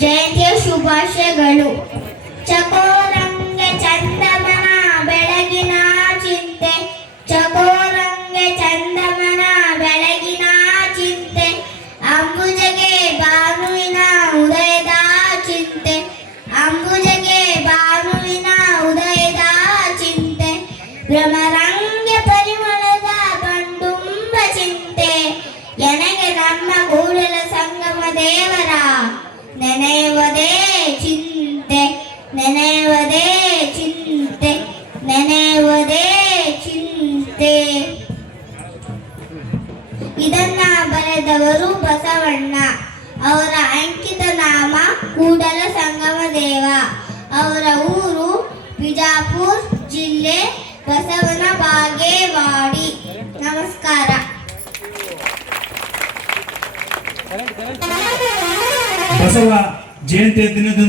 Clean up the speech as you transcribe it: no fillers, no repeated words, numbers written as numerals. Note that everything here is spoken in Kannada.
ಜಯಂತಿಯ ಶುಭಾಶಯಗಳು. ಚಕೋರಂಗೆ ಚಂದಮನ ಬೆಳಗಿನ ಚಿಂತೆ, ಚಕೋರಂಗೆ ಚಂದಮನ ಬೆಳಗಿನ ಚಿಂತೆ, ಅಂಬುಜಗೆ ಭಾನುವಿನ ಉದಯದ ಚಿಂತೆ, ಅಂಬುಜಗೆ ಭಾನುವಿನ ಉದಯದ ಚಿಂತೆ, ಭ್ರಮರಂಗೆ ಪರಿಮಳದ ಬಂಡುಂಬ ಚಿಂತೆ, ಎನಗೆ ನಮ್ಮ ಕೂಡಲ ಸಂಗಮ ದೇವರ ನೆನೆಯುವುದೇ ಚಿಂತೆ, ನೆನೆಯುವುದೇ ಚಿಂತೆ, ನೆನೆಯುವುದೇ ಚಿಂತೆ. ಇದನ್ನ ಬರೆದವರು ಬಸವಣ್ಣ. ಅವರ ಅಂಕಿತ ನಾಮ ಕೂಡಲ ಸಂಗಮ ದೇವ. ಅವರ ಊರು ಬಿಜಾಪುರ ಜಿಲ್ಲೆ, ಬಸವನ ಬಾಗೇವಾಡಿ. ನಮಸ್ಕಾರ. ಬಸವ ಜಯಂತಿಯ ದಿನದಂದು